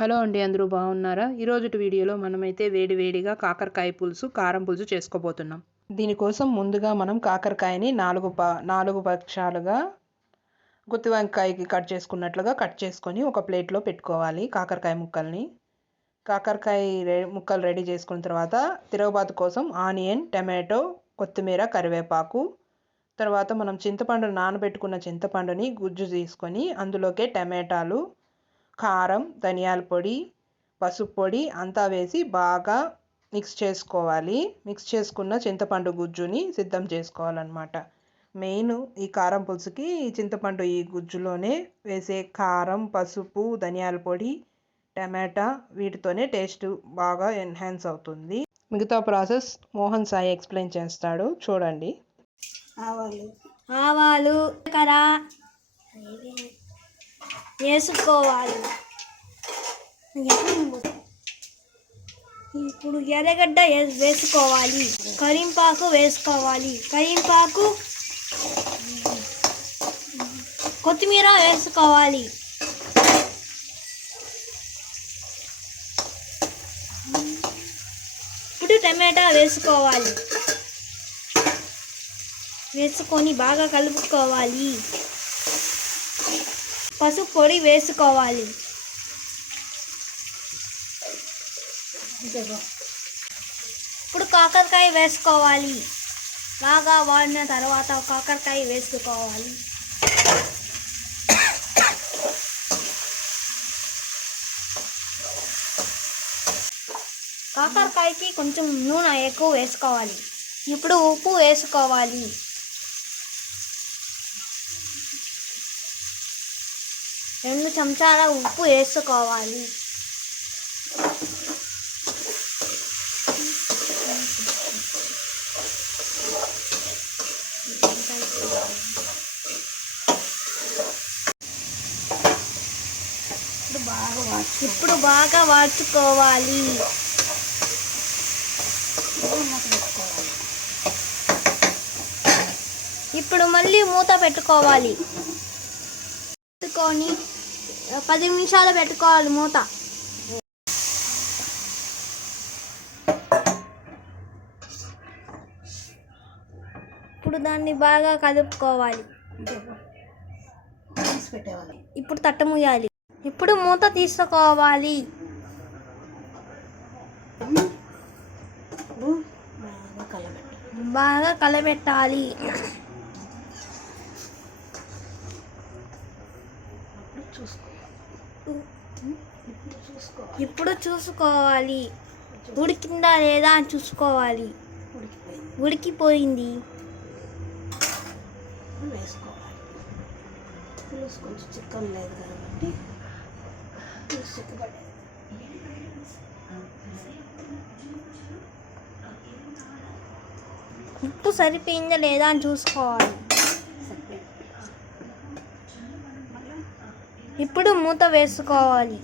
Hello అండి అందరూ బాగున్నారా? ఈరోజు వీడియోలో మనమైతే వేడి వేడిగా కాకరకాయ పులుసు కారం పులుసు చేసుకోబోతున్నాం. దీనికోసం ముందుగా మనం కాకరకాయని నాలుగు ప నాలుగు పక్షాలుగా గుత్తి వంకాయకి కట్ చేసుకున్నట్లుగా కట్ చేసుకొని ఒక ప్లేట్లో పెట్టుకోవాలి కాకరకాయ ముక్కల్ని. కాకరకాయ ముక్కలు రెడీ చేసుకున్న తర్వాత తిరగబాతు కోసం ఆనియన్ టమాటో కొత్తిమీర కరివేపాకు తర్వాత మనం చింతపండు నానబెట్టుకున్న చింతపండుని గుజ్జు తీసుకొని అందులోకే టమాటాలు కారం ధనియాల పొడి పసుపు పొడి అంతా వేసి బాగా మిక్స్ చేసుకోవాలి. మిక్స్ చేసుకున్న చింతపండు గుజ్జుని సిద్ధం చేసుకోవాలన్నమాట. మెయిన్ ఈ కారం పులుసుకి చింతపండు ఈ గుజ్జులోనే వేసే కారం పసుపు ధనియాల పొడి టమాటా వీటితోనే టేస్ట్ బాగా ఎన్హాన్స్ అవుతుంది. మిగతా ప్రాసెస్ మోహన్ సాయి ఎక్స్ప్లెయిన్ చేస్తాడు. చూడండి. ఆవాలు. ఆవాలు. కరా వేసుకోవాలి ఇప్పుడు ఎర్రగడ్డ వేసుకోవాలి. కరింపాకు వేసుకోవాలి. కరింపాకు కొత్తిమీర వేసుకోవాలి. ఇప్పుడు టమాటా వేసుకోవాలి. వేసుకొని బాగా కలుపుకోవాలి. పసుపు పొడి వేసుకోవాలి. ఇప్పుడు కాకరకాయ వేసుకోవాలి. బాగా వాడిన తర్వాత కాకరకాయ వేసుకోవాలి. కాకరకాయకి కొంచెం నూనె ఎక్కువ వేసుకోవాలి. ఇప్పుడు ఉప్పు వేసుకోవాలి. రెండు చెంచాల ఉప్పు వేసుకోవాలి. ఇప్పుడు బాగా ఇప్పుడు బాగా వాడుకోవాలి ఇప్పుడు మళ్ళీ మూత పెట్టుకోవాలి. పెట్టుకొని పది నిమిషాలు పెట్టుకోవాలి మూత. ఇప్పుడు దాన్ని బాగా కలుపుకోవాలి. ఇప్పుడు తట్టముయాలి ఇప్పుడు మూత తీసుకోవాలి. బాగా కలబెట్టాలి. ఇప్పుడు చూసుకోవాలి. ఉడికిందా లేదా అని చూసుకోవాలి. ఉడికిపోయింది. వేసుకోవాలి. పులుసు కొంచెం లేదు కాబట్టి పులుసు చిక్కబడేది ఉప్పు సరిపోయిందా లేదా అని చూసుకోవాలి. ఇప్పుడు మూత వేసుకోవాలి.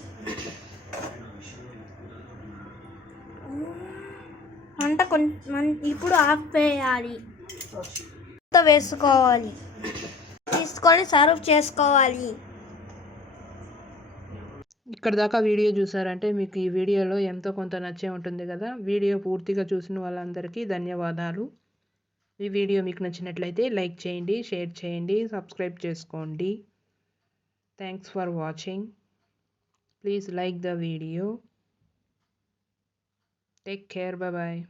మంట కొంచెం ఇప్పుడు ఆఫ్ వేయాలి మూత వేసుకోవాలి. తీసుకొని సర్వ్ చేసుకోవాలి. ఇక్కడ దాకా వీడియో చూసారంటే మీకు ఈ వీడియోలో ఎంతో కొంత నచ్చే ఉంటుంది కదా. వీడియో పూర్తిగా చూసిన వాళ్ళందరికీ ధన్యవాదాలు. ఈ వీడియో మీకు నచ్చినట్లయితే లైక్ చేయండి షేర్ చేయండి సబ్స్క్రైబ్ చేసుకోండి. Thanks for watching. Please like the video. Take care. Bye-bye.